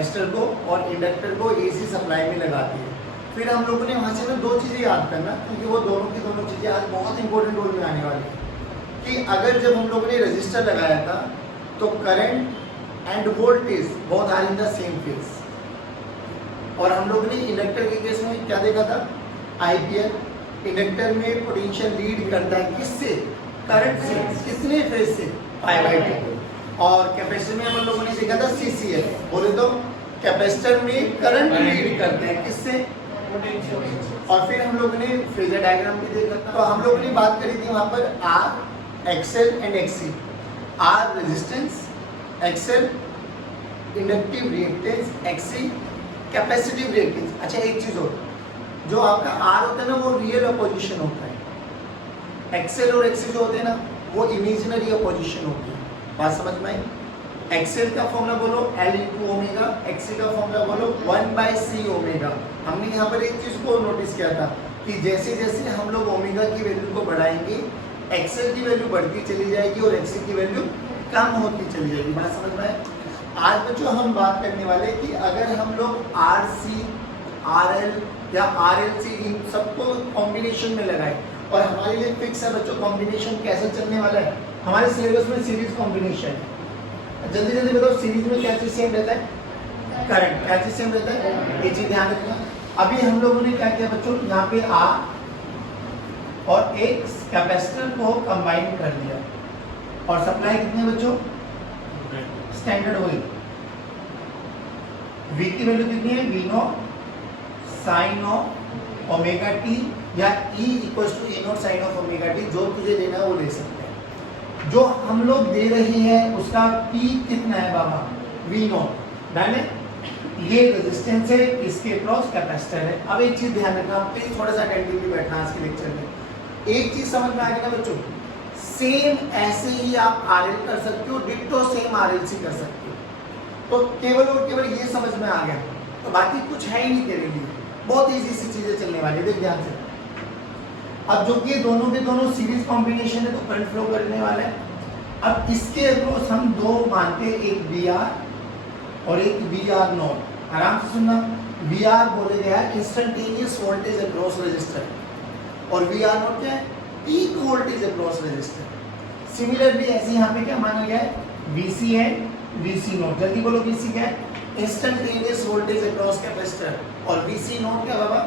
Capacitor को और inductor को एसी सप्लाई में लगाती है। फिर हम लोगों ने वहाँ से ना दो चीज़ें याद करना, क्योंकि वो दोनों की दोनों चीज़ें आज बहुत इंपॉर्टेंट रोल में आने वाली है। कि अगर जब हम लोगों ने रजिस्टर लगाया था तो current and voltage both are in the same phase, और हम लोगों ने इंडक्टर के केस में क्या देखा था, आईपीएल। इंडक्टर में पोटेंशियल लीड करता है किससे, करंट से, कितने फेज से, π/2। और कैपेसिटर में हम लोगों ने देखा था सीसीएल, बोले तो कैपेसिटर में करंट लीड करते हैं किससे, पोटेंशियल। और फिर हम लोगों ने फेजर डायग्राम भी देखा था। तो हम लोगों ने बात करी थी वहां पर R, XL and XC. R resistance, XL inductive reactance, XC capacitive reactance. अच्छा एक चीज और, जो आपका आर होता है ना वो रियल अपोजिशन होता है, एक्सएल और एक्सी जो होते हैं ना वो इमेजिनरी अपोजिशन होती है। बात समझ में आई? एक्सएल का फॉर्मूला बोलो L × ओमेगा, एक्सी का फॉर्मूला बोलो 1/c ओमेगा। हमने यहाँ पर एक चीज को नोटिस किया था कि जैसे जैसे हम लोग ओमेगा की वैल्यू को बढ़ाएंगे एक्सएल की वैल्यू बढ़ती चली जाएगी और एक्सी की वैल्यू कम होती चली जाएगी। बात समझ में आई? आज बच्चों हम बात करने वाले कि अगर हम लोग RC, RL या RLC इन सबको कॉम्बिनेशन में लगाए, और हमारे लिए फिक्स है बच्चों कॉम्बिनेशन कैसे चलने वाला है, हमारे सिलेबस में सीरीज कॉम्बिनेशन है। जल्दी जल्दी बताओ, सीरीज में क्या चीज सेम रहता है, करंट। क्या चीज सेम रहता है, ये चीज ध्यान रखना। अभी हम लोगों ने क्या किया बच्चों, यहाँ पे R और एक कैपेसिटर को कंबाइन कर दिया, और सप्लाई कितने बच्चों, स्टैंडर्ड वही। V की वैल्यू कितनी है, V0 sine of omega t, या E = E0 sine of omega t, जो तुझे लेना है वो ले सकते हैं। जो हम लोग दे रहे हैं उसका P कितना है बाबा, V0। डन है? ये रेजिस्टेंस है, इसके क्रॉस कैपेसिटर है। अब एक चीज ध्यान रखना, प्लीज थोड़ा सा अटेंटिवली बैठना आज के लेक्चर में। एक चीज समझ में आ गई ना बच्चों, सेम ऐसे ही आप RL कर सकते हो, डिट्टो सेम RLC कर सकते हो। तो केवल और केवल ये समझ में आ गया, तो बाकी कुछ है ही नहीं तेरे लिए, बहुत इजी सी चीजें चलने वाली है। देख ध्यान से, अब जो कि दोनों के दोनों सीरीज कॉम्बिनेशन है तो करंट फ्लो करने वाला है। अब इसके अक्रॉस हम दो मानते हैं, एक VR और एक VR0। आराम से सुनना, VR बोले गया है इंस्टेंटेनियस वोल्टेज अक्रॉस रेजिस्टर, और VR0 क्या है, peak voltage across resistor. Similarly ऐसे यहाँ पे क्या माना गया है, VC है VC0। जल्दी बोलो, VC क्या है, इंस्टेंटेनियस वोल्टेज अक्रॉस कैपेसिटर, और VC0 क्या बाबा,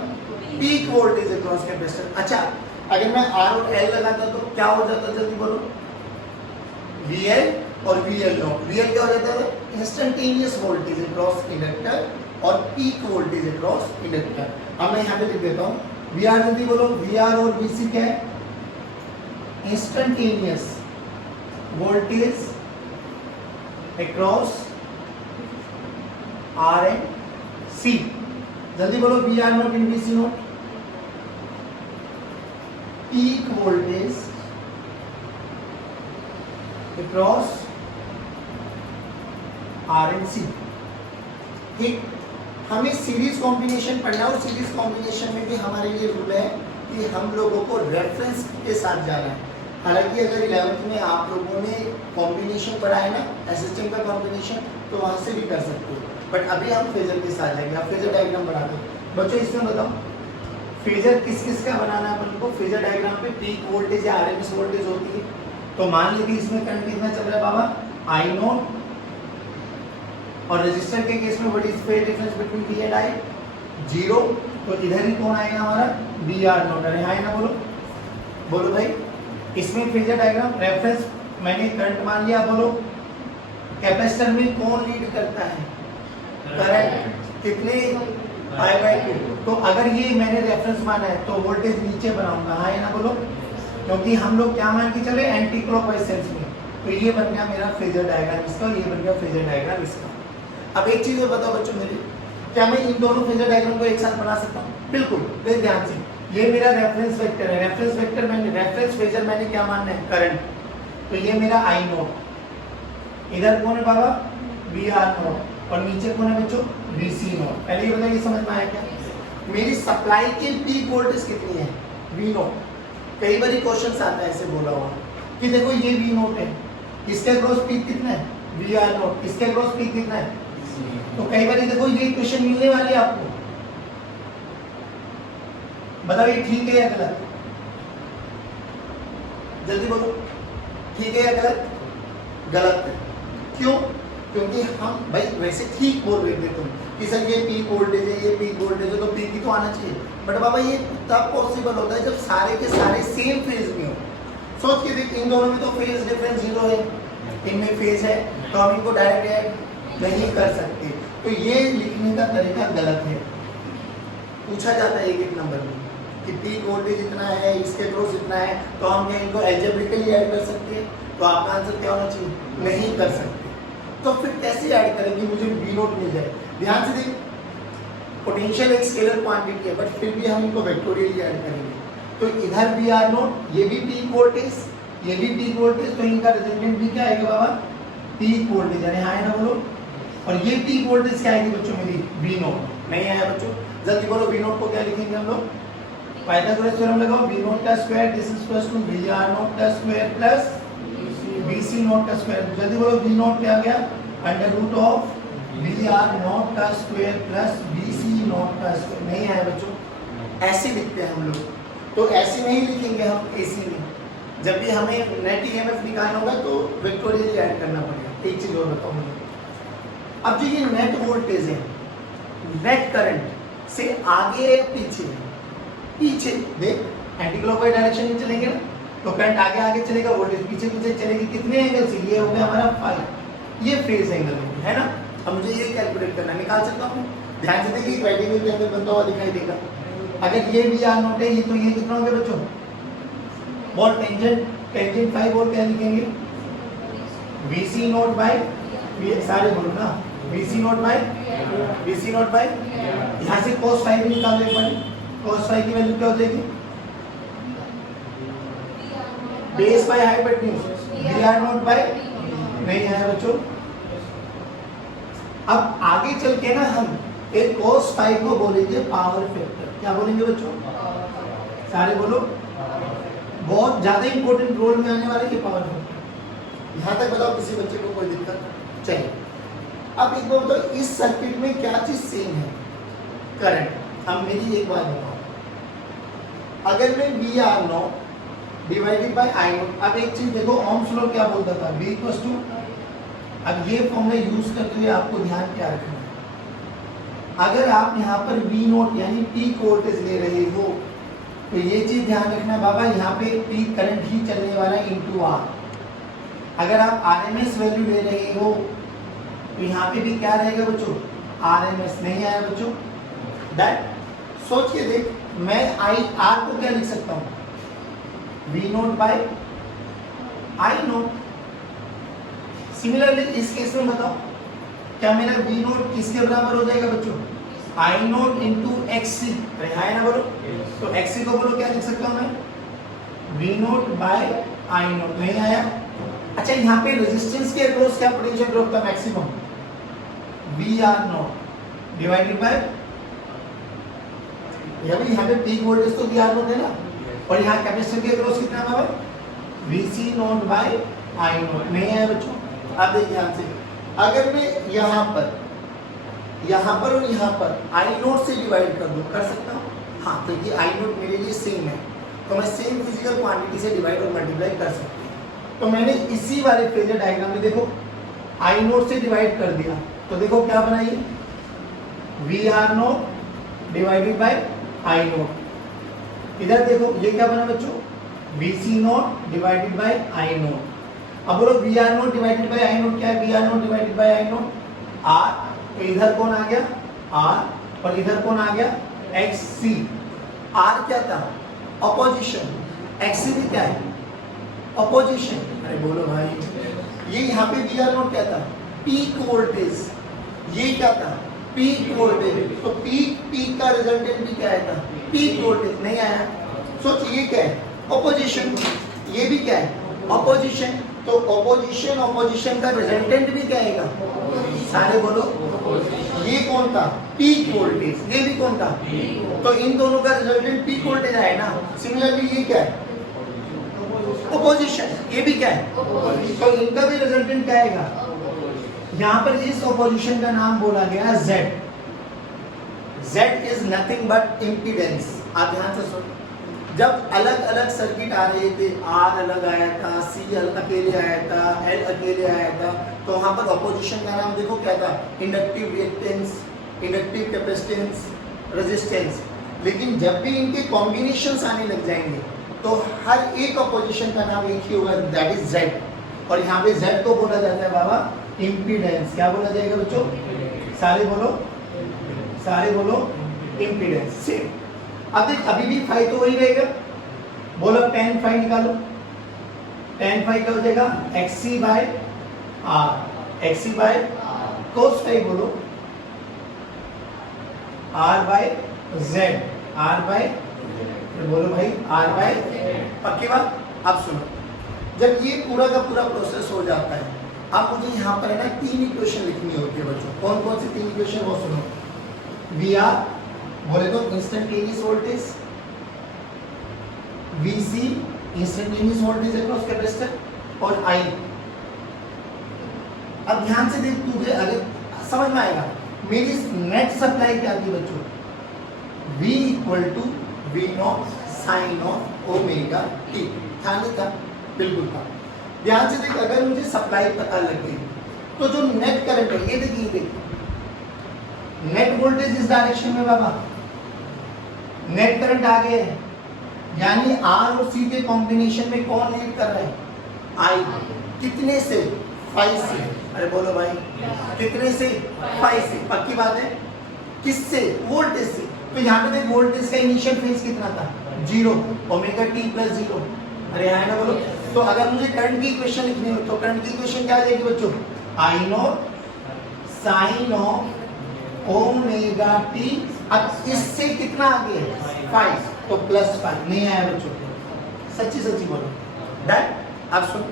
पीक वोल्टेज अक्रॉस कैपेसिटर। अच्छा अगर मैं R और L लगाता तो क्या हो जाता, जल्दी बोलो, VL और VL0। VL क्या हो जाता है, इंस्टेंटेनियस वोल्टेज अक्रॉस इंडक्टर, और पीक वोल्टेज अक्रॉस इंडक्टर। अब मैं यहाँ पे लिख देता हूँ VR, जल्दी बोलो, VR और VC क्या है, instantaneous voltage across R and C। जल्दी बोलो, VR0 in VC0, peak voltage across R and C। ठीक, हमें सीरीज कॉम्बिनेशन पढ़ना है, और सीरीज कॉम्बिनेशन में भी हमारे लिए रूल है कि हम लोगों को रेफरेंस के साथ जाना है। हालांकि अगर 11th में आप लोगों ने कॉम्बिनेशन पढ़ा है ना, असिस्टेंट का कॉम्बिनेशन, तो वहां से भी कर सकते हो, बट अभी हम फेजर के साथ जाएंगे। आप फेजर डायग्राम बना दो बच्चों। इसमें बताओ फेजर किस किस का बनाना है अपन को। फेजर डायग्राम पे पीक वोल्टेज या RMS वोल्टेज होती है, तो मान लीजिए इसमें करंट कितना चल रहा है बाबा, I0, और रजिस्टर के केस में what is phase difference between V and I, 0। तो इधर ही कौन आएगा हमारा, VR0। अरे हाँ ना, बोलो बोलो भाई। इसमें फेजर डायग्राम रेफरेंस मैंने करंट मान लिया, बोलो कैपेसिटर में कौन लीड करता है, करंट, कितने, π/2। तो अगर ये मैंने रेफरेंस माना है तो वोल्टेज नीचे बनाऊंगा, हाँ ना बोलो, क्योंकि हम लोग क्या मान के चले, एंटी क्लॉकवाइज सेंस में। तो ये बन गया मेरा फेजर डायग्राम इसका, ये बन गया फेजर डायग्राम इसका। अब एक चीज और बताओ बच्चों मेरे, क्या मैं इन दोनों फेजर डायग्राम को एक साथ बना सकता हूँ? बिल्कुल, देख ध्यान से, ये मेरा रेफरेंस वेक्टर है। रेफरेंस वेक्टर मैंने, रेफरेंस फेजर मैंने क्या मानना है, करंट। तो ये मेरा I0, इधर कौन है बाबा, VR0, और नीचे कौन है बच्चों, VC0। पहले ये बताइए, समझ में आया क्या? मेरी सप्लाई की पीक वोल्टेज कितनी है, V0। कई बार क्वेश्चन आता है ऐसे बोला हुआ कि देखो ये V0 है, इसके क्रॉस पीक कितना है, VR0, इसके क्रॉस पीक कितना है, तो कई बार देखो ये इक्वेशन मिलने वाली है आपको, बताओ ये ठीक है या गलत? जल्दी बोलो, ठीक है या गलत? गलत है। क्यों? क्योंकि हम भाई वैसे ठीक बोल रहे थे तुम कि सर ये पीक वोल्टेज है, ये पीक वोल्टेज है, तो पीक ही तो आना चाहिए। बट बाबा ये तब पॉसिबल होता है जब सारे के सारे सेम फेज में हो। सोच के देख, इन दोनों में तो फेज डिफरेंस 0 है, इनमें फेज है, तो हम इनको डायरेक्ट ऐड नहीं कर सकते। तो ये लिखने का तरीका गलत है। पूछा जाता है एक नंबर में कि पीक वोल्टेज इतना है, इसके क्रॉस इतना है, तो हम क्या इनको एल्जेब्रिकली ऐड कर सकते हैं? तो आपका आंसर क्या होना चाहिए? नहीं कर सकते। तो फिर कैसे ऐड करेंगे? मुझे V नोट मिल जाए। ध्यान से देख, पोटेंशियल एक स्केलर क्वांटिटी है, बट फिर भी हम इनको वेक्टोरियली ऐड करेंगे। तो इधर भी आर नोट, ये भी पीक वोल्टेज, ये भी पीक वोल्टेज, तो इनका रिजल्टेंट भी क्या आएगा बाबा? Peak voltage. यानी हाँ है ना बोलो? और ये पीक वोल्टेज क्या आएगी बच्चों मेरी? V note. नहीं आया बच्चों? जल्दी बोलो, V नोट को क्या लिखेंगे हम लोग? पाइथागोरस थ्योरम लगाओ, V नोट का square this is plus to VR note का स्क्वायर प्लस BC नोट का स्क्वायर। जल्दी बोलो, V नोट क्या आ गया? Under root of VR note का स्क्वायर प्लस BC नोट का स्क्वायर। नहीं आया बच्चों? ऐसे लिखते हैं हम लोग। तो ऐसे नहीं लिखेंगे हम AC में। जब भी हमें नेट EMF निकालना होगा तो वेक्टोरियली ऐड करना पड़ेगा। एक चीज और बताऊं मैं, अब जो ये नेट वोल्टेज है, नेट करंट से आगे या पीछे? पीछे। देख, एंटी क्लॉकवाइज डायरेक्शन में चलेंगे ना, तो करंट आगे आगे चलेगा, वोल्टेज पीछे पीछे चलेगी। कितने एंगल से? ये हो गया हमारा फाई, ये फेज एंगल हो गया, है ना? अब मुझे ये कैलकुलेट करना, निकाल सकता हूँ। ध्यान से देखिए, रेक्टेंगल के अंदर बनता हुआ दिखाई देगा। अगर ये VR नोट है, ये तो ये कितना हो गया बच्चों? बोल टेंजेंट, टेंजेंट फाई बोल क्या लिखेंगे? VC नोट बाय, सारे बोलो ना, VC नोट बाय, यहाँ से cos फाई भी निकाल दो। cos फाई की वैल्यू क्या हो जाएगी? Base by hypotenuse, VR nought by. नहीं है बच्चों? अब आगे चल के ना हम एक cos फाई को बोलेंगे पावर फैक्टर। क्या बोलेंगे बच्चों? सारे बोलो। बहुत ज्यादा इंपॉर्टेंट रोल में आने वाले ये पावर फैक्टर। यहाँ तक बताओ, किसी बच्चे को कोई दिक्कत? चलिए, अब एक बार बताओ, इस सर्किट में क्या चीज सेम है? करंट। अब मेरी एक बात बताओ, अगर मैं VR nought divided bye I note, अब एक चीज देखो, ओम्स लॉ क्या बोलता था? V इक्वल्स टू, अब ये फॉर्मूला यूज करते हुए आपको ध्यान क्या रखना है? अगर आप यहाँ पर V नोट यानी पीक वोल्टेज ले रहे हो, तो ये चीज ध्यान रखना बाबा, यहाँ पे पीक करंट ही चलने वाला है इनटू R। अगर आप RMS वैल्यू ले रहे हो, तो यहाँ पे भी क्या रहेगा बच्चों? RMS। नहीं आया बच्चों? दैट, सोच के देख, मैं R को क्या लिख सकता हूँ? V nought by I nought. Similarly इस केस में बताओ, क्या मेरा V नोट किसके बराबर हो जाएगा बच्चों? I note into XC। है ना बोलो? तो XC को बोलो क्या लिख सकता हूँ मैं? V nought by I nought. नहीं आया? अच्छा, यहाँ पे रेजिस्टेंस के अक्रॉस क्या पोटेंशियल ड्रॉप था maximum? VR nought divided by, यहाँ पे पीक वोल्टेज तो VR नोट है ना, और यहाँ कैपेसिटर के अक्रॉस कितना है? VC note by I nought. नहीं आया बच्चों? अब देखिए ध्यान से, अगर मैं यहाँ पर और यहाँ पर I नोट से डिवाइड कर दूँ, कर सकता हूँ? हाँ, क्योंकि I नोट मेरे लिए सेम है, तो मैं सेम फिजिकल क्वांटिटी से डिवाइड और मल्टीप्लाई कर सकती हूँ। तो मैंने इसी वाले फेजर डायग्राम में देखो I नोट से डिवाइड कर दिया, तो देखो क्या बनाइए? VR nought divided bye I note. इधर देखो ये क्या बना बच्चों? VC note divided bye I note. अब बोलो VR nought divided bye I note क्या है? VR nought divided bye I note R। तो इधर कौन आ गया? R, और इधर कौन आ गया? XC। R क्या था? अपोजिशन। XC भी क्या है? अपोजिशन। अरे बोलो भाई, ये यहाँ पे VR नोट क्या था? Peak voltage. ये क्या था? Peak voltage. तो पीक का रिजल्टेंट भी क्या आया था? Peak voltage. नहीं आया? सोचिए ये क्या है? अपोजिशन। ये भी क्या है? अपोजिशन। तो अपोजिशन का रिजल्टेंट भी क्या आएगा? सारे बोलो। ये कौन था? Peak voltage. ये भी कौन था? तो इन दोनों का रिजल्टेंट पीक वोल्टेज आए ना। सिमिलरली ये क्या है? अपोजिशन। ये भी क्या है? तो इनका भी रिजल्टेंट क्या आएगा? यहां पर इस ऑपोजिशन का नाम बोला गया Z। Z is nothing but impedance. आप ध्यान से सुनो, जब अलग अलग सर्किट आ रहे थे, R अलग आया था, C अकेले आया था, L अकेले आया था, तो वहां पर ऑपोजिशन का नाम देखो क्या था, inductive reactance, inductive capacitance, resistance. लेकिन जब भी इनके कॉम्बिनेशंस आने लग जाएंगे तो हर एक ऑपोजिशन का नाम एक ही होगा, दैट इज Z। और यहाँ पे Z को बोला जाता है बाबा इम्पीडेंस। क्या बोला जाएगा बच्चों? सारे बोलो, सारे बोलो इम्पीडेंस। सेम। अब देख, अभी भी फाई तो वही रहेगा। बोलो tan फाई निकालो। tan फाई क्या हो जाएगा? XC by R। XC by cos phi बोलो R by Z। R by, बोलो भाई R बाय, पक्की बात। अब सुनो, जब ये पूरा का पूरा प्रोसेस हो जाता है, अब मुझे यहाँ पर है ना 3 इक्वेशन लिखनी होती है बच्चों। कौन कौन सी 3 इक्वेशन? वो सुनो। VR बोले तो instantaneous voltage, VC instantaneous voltage across capacitor, और I। अब ध्यान से देख, तुझे अगर समझ में आएगा मेरी नेट सप्लाई क्या थी बच्चों? V equal to V0 sine of omega t. था नहीं था? बिल्कुल था। ध्यान से देख, अगर मुझे सप्लाई पता लग गई तो जो नेट करंट है, ये देखिए, देख नेट वोल्टेज इस डायरेक्शन में बाबा, नेट करंट आगे है, यानी R और C के कॉम्बिनेशन में कौन लीड कर रहा है? I। कितने से? 5 से। अरे बोलो भाई, कितने से? 5 से। पक्की बात है। किससे? वोल्टेज से। तो यहाँ पे देख, वोल्टेज का इनिशियल फेज कितना था? 0। Omega t plus 0। अरे यहाँ ना बोलो। तो अगर मुझे करंट की इक्वेशन लिखनी हो तो करंट की इक्वेशन क्या आ जाएगी बच्चों? I0 sign of omega T. अब इससे कितना आगे है? 5। तो प्लस 5। नहीं आया बच्चों? सच्ची सच्ची बोलो। डन। अब सुन,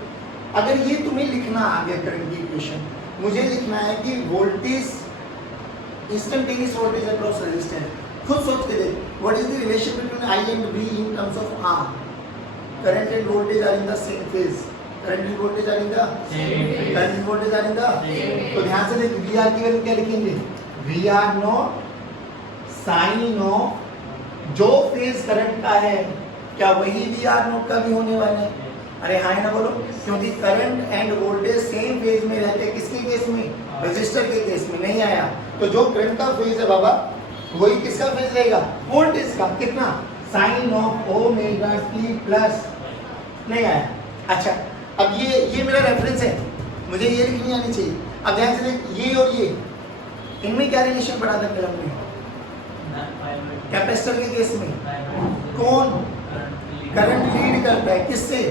अगर ये तुम्हें लिखना आ गया करंट की इक्वेशन, मुझे लिखना है कि voltage, instantaneous voltage across resistance. खुद सोच के देख, what is the relation between I and V in terms of R? Current and voltage are in the same phase. Current and voltage are in the same, current and voltage are in the same. तो ध्यान से देख, VR की value क्या लिखेंगे? VR0 sign of जो phase current का है, क्या वही VR0 का भी होने वाला है? अरे हाँ ना बोलो, क्योंकि current and voltage same phase में रहते हैं। किसके केस में? रेजिस्टर के केस में। नहीं आया तो जो करंट का फेज है बाबा, वही किसका फेज रहेगा? वोल्टेज का। कितना? Sine of omega t plus. नहीं आया? अच्छा, अब ये मेरा रेफरेंस है, मुझे ये लिखनी आनी चाहिए। अब ध्यान से देख, ये और ये, इनमें क्या रिलेशन पड़ा था कलम में? कैपेसिटर के केस में कौन करंट लीड करता है? किससे?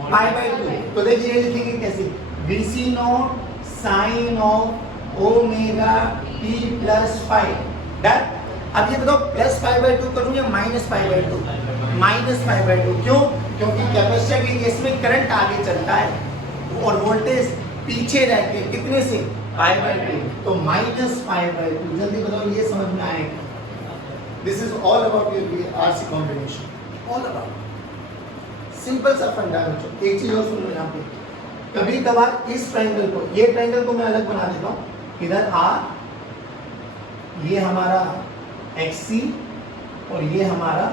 Pi by 2। तो देखिए ये लिखेंगे कैसे? VC nought sine of omega t plus 5। Done. अब ये बताओ, प्लस 5/2 करूं या माइनस 5/2? माइनस 5/2। क्यों? क्योंकि कैपेसिटर के केस में करंट आगे चलता है और वोल्टेज पीछे रहते हैं। कितने से? 5/2। तो माइनस 5/2। जल्दी बताओ, ये समझ में आएगा? This is all about your RC combination. All about simple सा फंडा बच्चों। एक चीज और सुन लो, यहाँ पे कभी कभार इस ट्रायंगल को, ये ट्रायंगल को मैं अलग बना देता हूँ। इधर R, ये हमारा XC और ये हमारा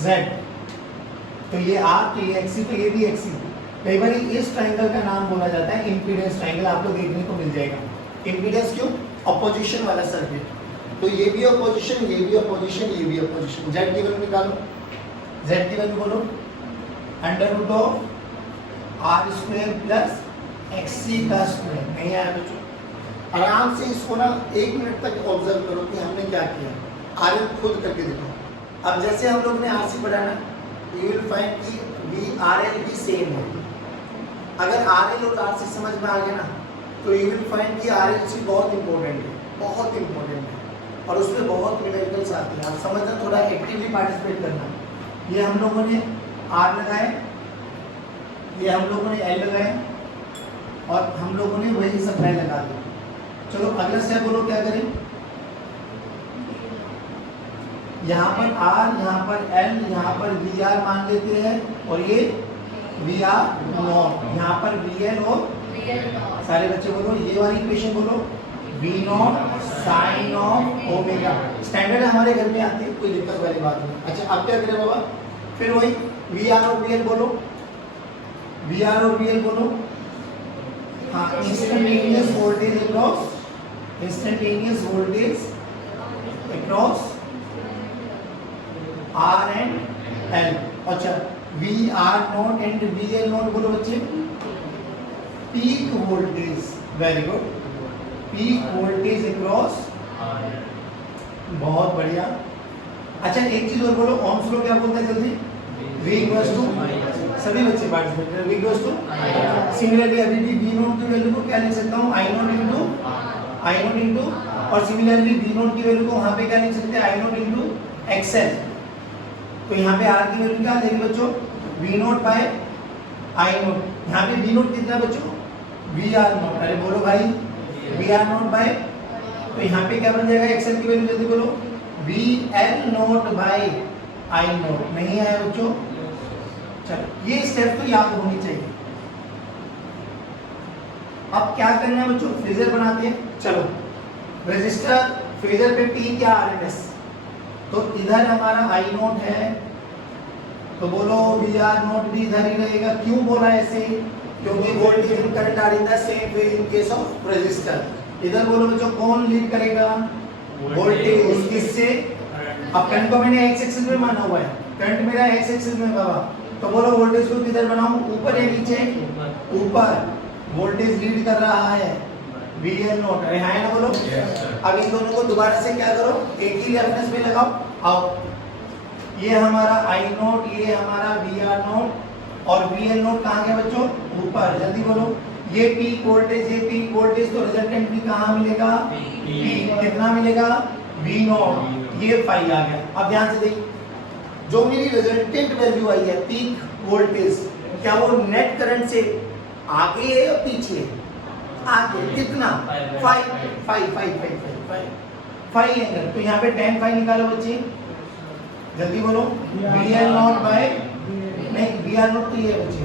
Z। तो ये R, तो ये XC, तो ये भी XC। कई बार इस ट्रायंगल का नाम बोला जाता है इम्पीडेंस ट्रायंगल। आपको देखने को मिल जाएगा। इम्पीडेंस क्यों? ऑपोजिशन वाला सर्किट। तो ये भी ऑपोजिशन, ये भी ऑपोजिशन, ये भी ऑपोजिशन। Z की वैल्यू निकालो। Z की वैल्यू बोलो, under root of R square plus XC का स्क्वायर। नहीं आया बच्चों? आराम से इसको ना 1 मिनट तक ऑब्जर्व करो कि हमने क्या किया। RL खुद करके देखो। अब जैसे हम लोग ने RC बढ़ाना, यू विल फाइंड कि VRL भी सेम है। अगर RL और RC समझ में आ गया ना, तो यू विल फाइंड कि RLC बहुत इंपॉर्टेंट है, बहुत इंपॉर्टेंट है, और उसमें बहुत न्यूमेरिकल्स आते हैं। आप समझना, थोड़ा एक्टिवली पार्टिसिपेट करना। ये हम लोगों ने R लगाए, ये हम लोगों ने L लगाए, और हम लोगों ने वही सप्लाई लगा दी। चलो अगला स्टेप बोलो, क्या करें? यहाँ पर R, यहाँ पर L, यहाँ पर VR मान लेते हैं, और ये VR नॉट, यहाँ पर VL और सारे बच्चे बोलो ये वाली इक्वेशन बोलो, V nought sine of omega. Standard हमारे घर में आती है, कोई दिक्कत वाली बात नहीं। अच्छा अब क्या करें बाबा, फिर वही वी आर और वी एल बोलो, वी आर और वी एल बोलो। हाँ, instantaneous voltage across, instantaneous voltage across R and L. अच्छा V R naught and V L naught बोलो बच्चे, peak voltage, very good, peak voltage across, बहुत बढ़िया। अच्छा एक चीज और बोलो, ओम्स लॉ क्या बोलते हैं जल्दी, V इक्वल्स टू, सभी बच्चे पार्टिसिपेट करें, V इक्वल्स टू। सिमिलरली अभी भी V नॉट की वैल्यू को क्या लिख सकता हूँ, I naught into I naught into, और सिमिलरली V नॉट की वैल्यू को वहां पे क्या लिख सकते हैं, I नॉट इनटू XL। तो यहाँ पे R की वैल्यू क्या आ जाएगी बच्चों, V nought by I nought. यहाँ पे V नॉट कितना बच्चों, VR नॉट, अरे बोलो भाई VR नॉट बाय, तो यहाँ पे क्या बन जाएगा XL की वैल्यू, जल्दी बोलो, VL nought by I nought. नहीं आया बच्चों, चलो ये स्टेप तो याद होनी चाहिए। अब क्या करना है बच्चों, फेजर बनाते हैं। चलो रजिस्टर फेजर पे P क्या RMS, तो इधर हमारा I नॉट है, तो बोलो VR नॉट भी इधर ही रहेगा। क्यों बोला ऐसे, क्योंकि voltage and current are in the same phase in case of resistor. इधर बोलो बच्चों कौन लीड करेगा, वोल्टेज, किससे, अब करंट को मैंने x एक्सिस में माना हुआ है, करंट मेरा x एक्सिस में बाबा, तो बोलो वोल्टेज को किधर बनाऊं, ऊपर या नीचे, ऊपर, वोल्टेज लीड कर रहा है VL नॉट, अरे हाँ ना बोलो। अब इन दोनों को दोबारा से क्या करो, एक ही रेफरेंस में लगाओ। आओ ये हमारा I नॉट, ये हमारा VR नॉट, और VL नॉट कहाँ गया बच्चों, ऊपर, जल्दी बोलो। ये पीक वोल्टेज, ये पीक वोल्टेज, तो रिजल्टेंट भी कहाँ मिलेगा, पीक, कितना मिलेगा, V नॉट, ये फाई आ गया। अब ध्यान से देखिए, जो मेरी रिजल्टेंट वैल्यू आई है पीक वोल्टेज, क्या वो नेट करंट से आगे है या पीछे, आगे, कितना, 5 एंगल, तो यहाँ पे tan फाई निकालो बच्चे, जल्दी बोलो, VL नॉट बाय, नहीं VR नॉट तो ये है बच्चे,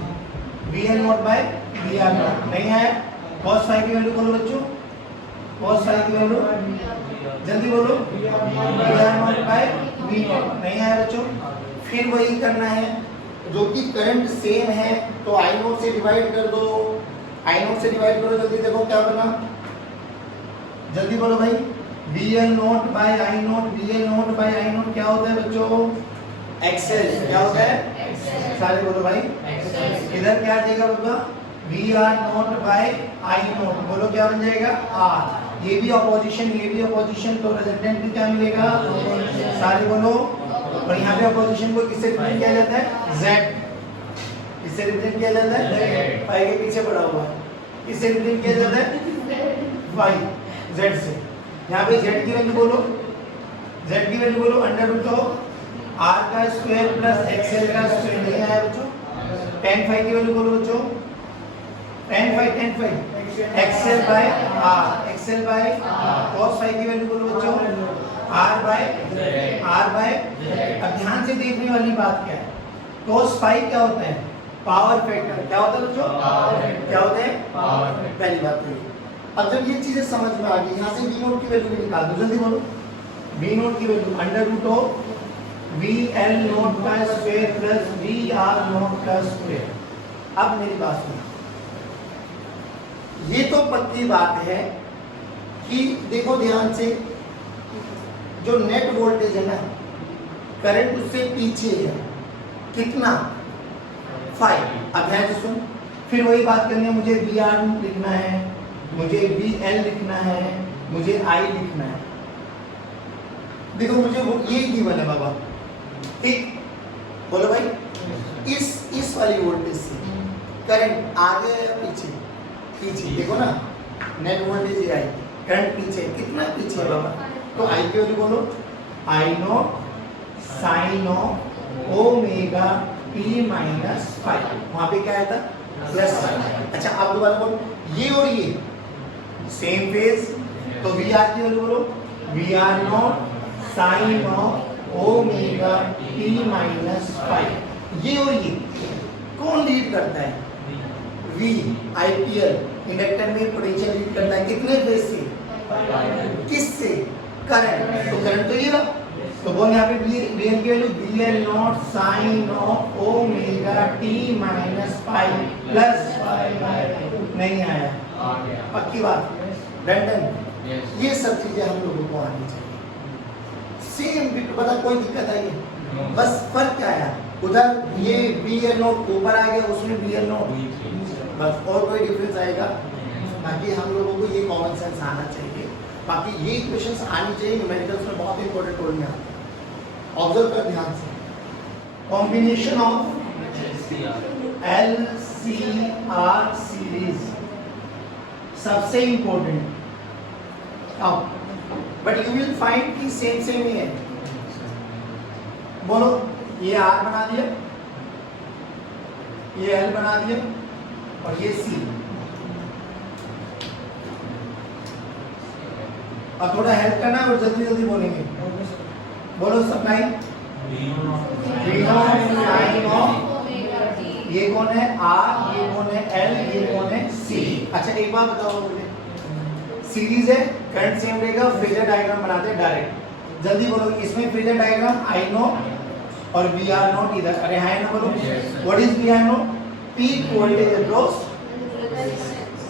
VL nought by VR nought, नहीं आया। cos फाई की वैल्यू बोलो बच्चों, cos फाई की वैल्यू, जल्दी बोलो, VR nought by V nought, नहीं आया बच्चों। फिर वही करना है, जो कि करंट सेम है, तो I नॉट से डिवाइड कर दो, I नॉट से डिवाइड करो, जल्दी देखो क्या बना, जल्दी बोलो भाई, VL nought by I nought, VL nought by I nought क्या होता है बच्चों, XL, क्या होता है, सारे बोलो भाई, इधर क्या आ जाएगा बाबा, VR nought by I nought, बोलो क्या बन जाएगा, R, ये भी अपोजिशन, ये भी अपोजिशन, तो रिजल्टेंट भी क्या मिलेगा, सारे बोलो। और यहाँ पे अपोजिशन को किससे रिप्रेजेंट किया जाता है, Z, किससे रिप्रेजेंट किया जाता है, पाई के पीछे पड़ा हुआ है, किससे रिप्रेजेंट किया जाता है, Y, Z से। यहाँ पे Z की वैल्यू बोलो, Z की वैल्यू बोलो, अंडर रूट ऑफ R का स्क्वायर प्लस XL का स्क्वायर, नहीं आया बच्चों। tan फाई की वैल्यू बोलो बच्चों, tan phi XL by R, XL by cos phi की वैल्यू बोलो बच्चों, R बाय, अब ध्यान से देखने वाली बात क्या है, cos फाई क्या होता है, पावर फैक्टर, क्या होता है बच्चों, क्या होता है, पावर फैक्टर, पहली बात तो ये। अब जब ये चीजें समझ में आ गई, यहाँ से V नोट की वैल्यू भी निकाल दो, जल्दी बोलो, V नोट की value under root of VL nought का स्क्वायर प्लस VR नोट का स्क्वायर। अब मेरी बात सुनो, ये तो पक्की बात है कि देखो ध्यान से, जो नेट वोल्टेज है ना, करंट उससे पीछे है, कितना, 5। अब ध्यान से सुन, फिर वही बात करनी है, मुझे VR लिखना है, मुझे VL लिखना है, मुझे I लिखना है। देखो मुझे वो ये गिवन है बाबा, ठीक, बोलो भाई, इस वाली वोल्टेज से करंट आगे या पीछे, पीछे, देखो ना, नेट वोल्टेज ये आई, करंट पीछे, कितना पीछे है बाबा, तो I की वैल्यू बोलो, I nought sine of omega T minus five, वहां पे क्या आया था, प्लस। अच्छा अब दोबारा बोलो, ये और ये सेम फेज, तो VR की वैल्यू बोलो, VR nought sine of omega T minus five. ये और ये कौन लीड करता है, V IPL, इंडक्टर में पोटेंशियल लीड करता है कितने फेज से, किससे, करंट। तो करंट तो ये रहा, तो बोल यहाँ पे VL की value VL nought sine of omega t minus pi plus नहीं आया, पक्की बात, डन। ये सब चीजें हम लोगों को आनी चाहिए। सेम बिट बता, कोई दिक्कत आई है? बस फर्क क्या है, उधर ये VL नॉट ऊपर आ गया, उसमें VL नॉट, बस और कोई डिफरेंस आएगा? बाकी हम लोगों को ये कॉमन सेंस आना चाहिए, बाकी ये इक्वेशंस आनी चाहिए, न्यूमेरिकल्स में बहुत इंपॉर्टेंट रोल में आते हैं। ऑब्जर्व कर ध्यान से, कॉम्बिनेशन ऑफ LCR सीरीज सबसे इंपॉर्टेंट। अब बट यू विल फाइंड कि सेम ही है। बोलो, ये R बना दिया, ये L बना दिया और ये C। अब थोड़ा हेल्प करना और जल्दी जल्दी बोलेंगे। बोलो सप्लाई साइन ऑफ, ये कौन है R, ये कौन है L, ये कौन है C। अच्छा एक बात बताओ मुझे, सीरीज है, करंट सेम रहेगा, फेजर डायग्राम बनाते हैं डायरेक्ट। जल्दी बोलो, इसमें फेजर डायग्राम I नोट और VR नोट इधर, अरे हाय ना बोलो, what is VR note? Peak voltage across,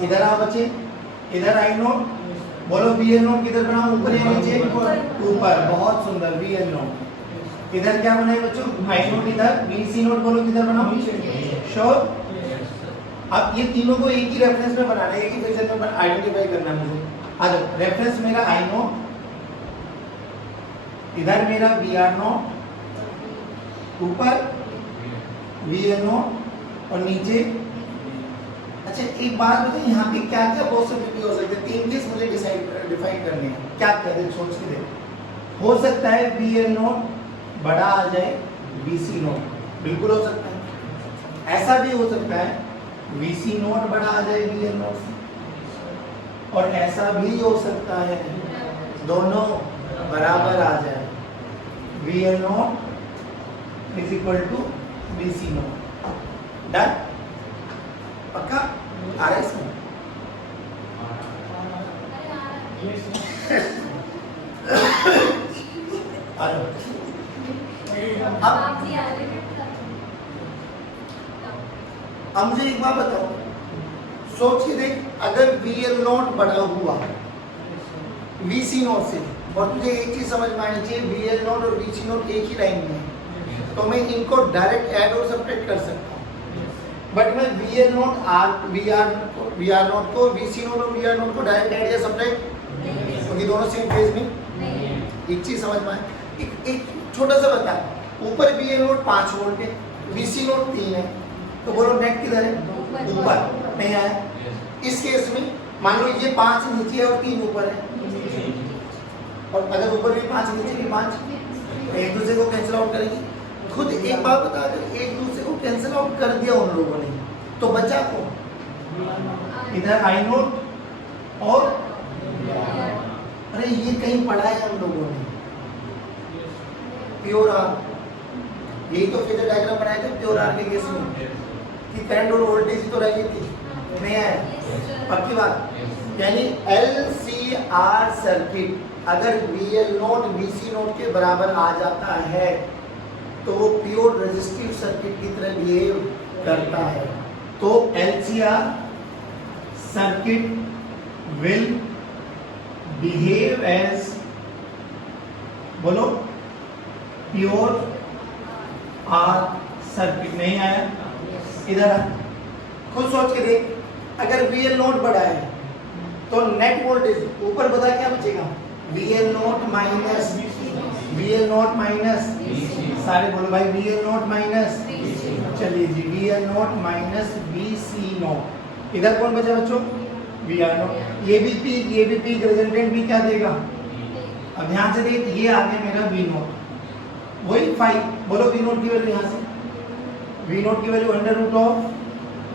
इधर आ बच्चे, इधर I नोट, बोलो VL नोट किधर बना, ऊपर या नीचे? ऊपर, बहुत सुंदर, VL नोट। इधर क्या बना है बच्चों? I नोट इधर, VC नोट बोलो किधर बना? श्योर? अब ये तीनों को एक ही रेफरेंस में बनाना है, एक ही फेजर में आइडेंटिफाई करना है मुझे। अच्छा, रेफरेंस मेरा I नोट, इधर मेरा VR नोट, ऊपर VL नोट और नीचे। अच्छा एक बात बताइए, यहाँ पे क्या क्या पॉसिबिलिटी हो सकती है? तीन केस मुझे डिफाइन करने हैं, क्या क्या है सोच के देखो। हो सकता है VL नोट बड़ा आ जाए VC नोट, बिल्कुल हो सकता है। ऐसा भी हो सकता है VC नोट बड़ा आ जाए VL नोट से, और ऐसा भी हो सकता है दोनों बराबर आ जाए, VL nought is equal to VC nought. Done? पक्का आ रहा है इसमें? अब मुझे एक बात बताओ, सोच के देख, अगर VL नोट बड़ा हुआ VC नोट से, और तुझे एक चीज समझ में आनी चाहिए, VL नोट और VC नोट एक ही लाइन में है, तो मैं इनको डायरेक्ट ऐड और सब्ट्रैक्ट कर सकता हूँ। बट मैं VL नोट VR नोट को VC नोट और VR नोट को डायरेक्ट ऐड या सब्ट्रैक्ट, क्योंकि दोनों सेम फेज में। एक चीज समझ में आए, एक छोटा सा बता, ऊपर VL नोट 5 वोल्ट है, VC नोट 3 है, तो बोलो नेट किधर है? ऊपर, नहीं आया। इस केस में मान लो ये 5 नीचे है और 3 ऊपर है, और अगर ऊपर भी 5 नीचे भी 5, एक दूसरे को कैंसिल आउट करेंगे। खुद एक बात बता, अगर एक दूसरे को कैंसिल आउट कर दिया उन लोगों ने, तो बचा को इधर I नोट और, अरे ये कहीं पढ़ा है हम लोगों ने, प्योर आर, यही तो फेजर डायग्राम बनाए थे प्योर आर के केस में, कि करंट और वोल्टेज ही तो रही थी, नहीं है? पक्की बात। यानी LCR सर्किट अगर VL नोट VC नोट के बराबर आ जाता है तो वो प्योर रेजिस्टिव सर्किट की तरह बिहेव करता है। तो LCR circuit will behave as, बोलो, प्योर आर सर्किट। नहीं आया? इधर आ, खुद सोच के देख, अगर VL नोट बड़ा है तो नेट वोल्टेज ऊपर बता क्या बचेगा? VL naught minus VL naught minus, सारे बोलो भाई VL नोट माइनस, चलिए जी VL naught minus VC note. इधर कौन बचा बच्चों? VR note. ये भी पीक रिजल्टेंट भी क्या देगा? अब ध्यान से देख, ये आ गया मेरा V नोट, वही 5, बोलो V नोट की वैल्यू यहाँ से, V नोट की value under root of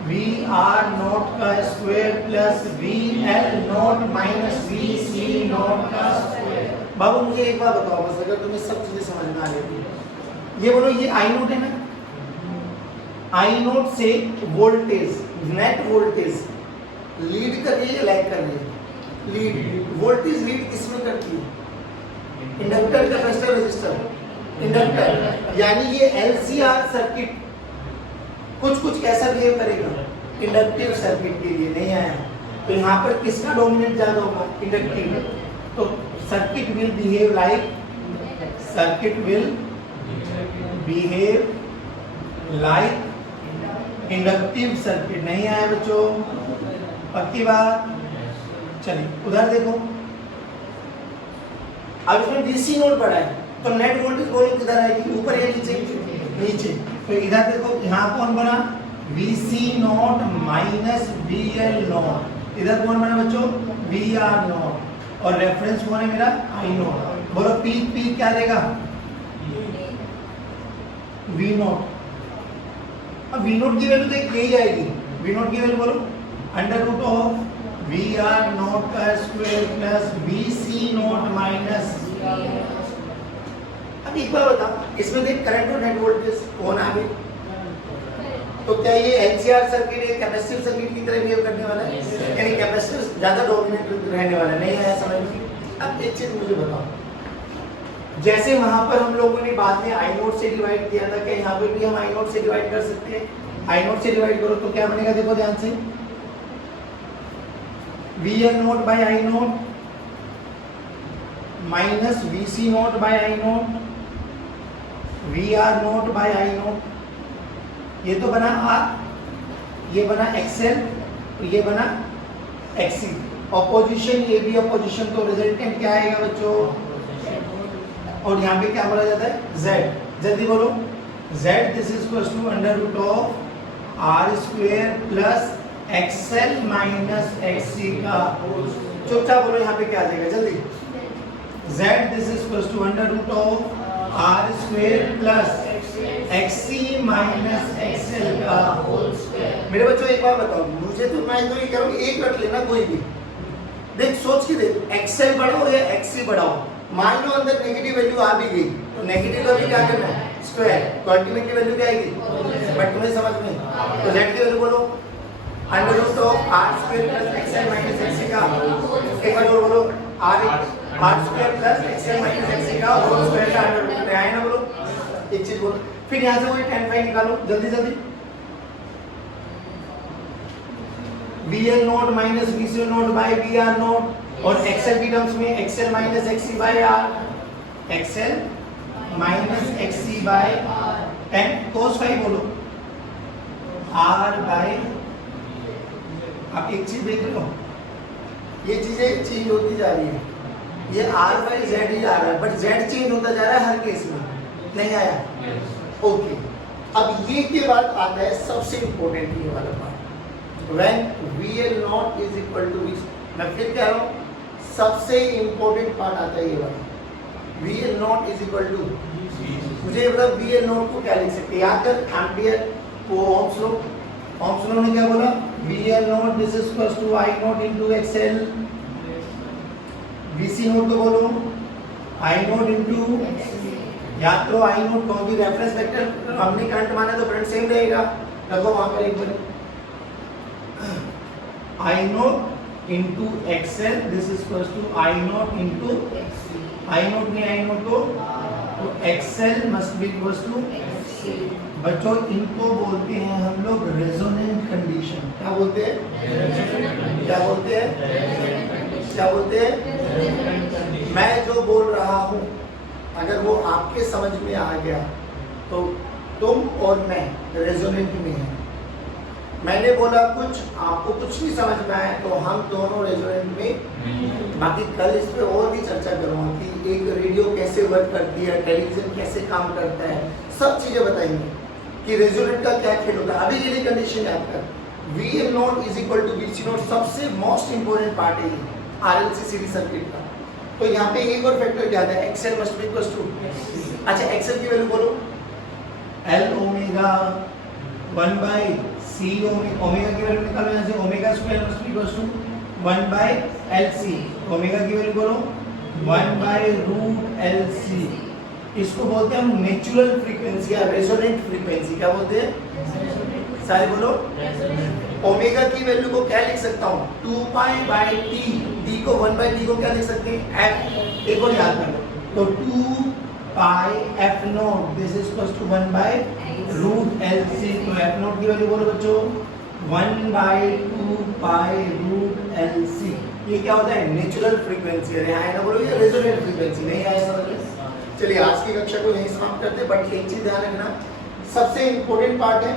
VR note का square plus VL naught minus VC naught का स्क्वायर। बाबू मुझे एक बात बताओ बस, अगर तुम्हें सब चीजें समझ में आ रही, ये बोलो ये I नोट है ना, I नोट से वोल्टेज, नेट वोल्टेज लीड कर रही है या लैग कर रही है? लीड। वोल्टेज लीड किसमें करती है? Inductor, capacitor, resistor. इंडक्टर। यानी ये LCR सर्किट कुछ कैसा बिहेव करेगा? इंडक्टिव सर्किट के लिए नहीं आया, तो यहाँ पर किसका डोमिनेट ज्यादा होगा? इंडक्टिव। तो circuit will behave like inductive circuit. नहीं आया बच्चों? पक्की बात? चलिए उधर देखो, अब इसमें DC नोड पड़ा है, तो नेट वोल्टेज बोलो किधर आएगी? ऊपर या नीचे? नीचे। तो इधर देखो, यहाँ कौन बना? VC naught minus VL note. इधर कौन बना बच्चों? VR naught. और रेफरेंस कौन है मेरा? I note. बोलो पीक क्या देगा? V naught. अब V नोट की वैल्यू देख यही जाएगी। V नोट की वैल्यू बोलो under root of VR note का square plus VC naught minus. अब एक बार बता, इसमें देख करंट और नेट वोल्टेज कौन आ गए? तो क्या ये LCR सर्किट एक कैपेसिटिव सर्किट की तरह बिहेव करने वाला है? यानी कैपेसिटर ज्यादा डोमिनेट रहने वाला है? नहीं आया समझ में? अब एक चीज मुझे बताओ, जैसे वहां पर हम लोगों ने बाद में I नोट से डिवाइड किया था, क्या यहाँ पे भी हम I नोट से डिवाइड कर सकते हैं? I नोट से डिवाइड करो तो क्या बनेगा? देखो ध्यान से, VL nought by I nought minus VC note by I nought VR nought by I nought. ये तो बना R, ये बना XL, तो ये बना XC। ऑपोजिशन, ये भी ऑपोजिशन, तो रिजल्टेंट क्या आएगा बच्चों? और यहाँ पे क्या बोला जाता है? Z। जल्दी बोलो, Z this is equal to under root of R square plus XL minus XC का। चुपचाप बोलो यहाँ पे क्या आ जाएगा? जल्दी। Z this is equal to under root of R square plus XC minus XL का होल स्क्वायर। मेरे बच्चों एक बार बताओ, मुझे तो मैं तो ये कह रहा हूँ, एक रख लेना कोई भी। देख सोच के देख, XL बढ़ाओ या XC बढ़ाओ। मान लो अंदर नेगेटिव वैल्यू आ भी गई, तो नेगेटिव वैल्यू क्या करना है? स्क्वायर। तो अल्टीमेटली वैल्यू क्या आएगी? बट तुम्हें समझ में, तो Z की वैल्यू बोलो under root of R square plus XL minus XC का। एक बार और बोलो, R square plus XL minus XC का होल स्क्वायर का अंडर रूट। आए ना? बोलो एक चीज बोलो, फिर यहाँ से वही tan phi निकालो जल्दी जल्दी। VL naught minus VC note by VR naught, और XL की टर्म्स में XL minus XC by R, XL minus XC by tan cos phi बोलो R बाय। आप एक चीज देख लो, ये चीजें चेंज होती जा रही है, ये R बाय Z ही आ रहा है, बट Z चेंज होता जा रहा है हर केस में। नहीं आया? ओके। अब ये के बाद आता है सबसे इंपॉर्टेंट ये वाला part, when VL naught is equal to VC। मैं फिर कह रहा हूँ, सबसे इंपॉर्टेंट पार्ट आता है ये वाला, VL naught is equal to. मुझे मतलब VL नॉट को क्या लिख सकते हैं? याद कर, एम्पियर को ओम्स लॉ। ओम्स लॉ ने क्या बोला? VL naught this is equal to I naught into XL। VC naught तो बोलो I नॉट इनटू, याद करो I नोट क्योंकि रेफरेंस वेक्टर हमने करंट माना तो करंट सेम रहेगा। रखो वहां पर एक बार, I naught into XL this is equal to I naught into I naught ने I नोट को, तो XL must be equal to. बच्चों इनको बोलते हैं हम लोग रेजोनेंट कंडीशन। क्या बोलते हैं? क्या बोलते हैं? क्या बोलते हैं? मैं जो बोल रहा हूँ अगर वो आपके समझ में आ गया तो तुम और मैं रेजोनेंट में हैं। मैंने बोला कुछ, आपको कुछ नहीं समझ में आया तो हम दोनों रेजोनेंट में। बाकी कल इस पे और भी चर्चा करूँगा कि एक रेडियो कैसे वर्क करती है, टेलीविजन कैसे काम करता है, सब चीज़ें बताएंगे कि रेजोनेंट का क्या खेल होता है। अभी के लिए कंडीशन याद कर, VL naught is equal to VC naught, सबसे मोस्ट इंपोर्टेंट पार्ट है RLC सीरीज सर्किट का। तो यहाँ पे एक और फैक्टर क्या आता है? XL must be equal to. अच्छा XL की वैल्यू बोलो, L omega 1 by C omega की वैल्यू निकालो यहाँ से, omega square must be equal to 1 by LC। Omega की वैल्यू बोलो 1 बाय रूट LC। इसको बोलते हैं हम नेचुरल फ्रीक्वेंसी या रेजोनेंट फ्रीक्वेंसी। क्या बोलते हैं? सारे बोलो। ओमेगा की वैल्यू को क्या लिख सकता हूँ 2 पाई बाई टी, टी को 1 बाई टी को क्या लिख सकते हैं एफ, एक और याद कर लो तो 2 pi f naught this is equal to 1 by root L C, तो एफ नोट की वैल्यू बोलो बच्चों 1 by 2 pi root L C. ये क्या होता है नेचुरल फ्रीक्वेंसी, अरे हाँ ना बोलो ये रेजोनेंट फ्रीक्वेंसी, नहीं आया समझ में। चलिए आज की कक्षा को यहीं समाप्त करते हैं, बट एक चीज ध्यान रखना सबसे इंपॉर्टेंट पार्ट है,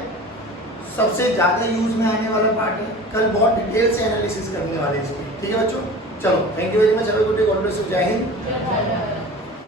सबसे ज्यादा यूज में आने वाला पार्ट है, कल बहुत डिटेल से एनालिसिस करने वाले इसकी, ठीक है बच्चों। चलो thank you very much, have a good day, God bless you, जय हिंद।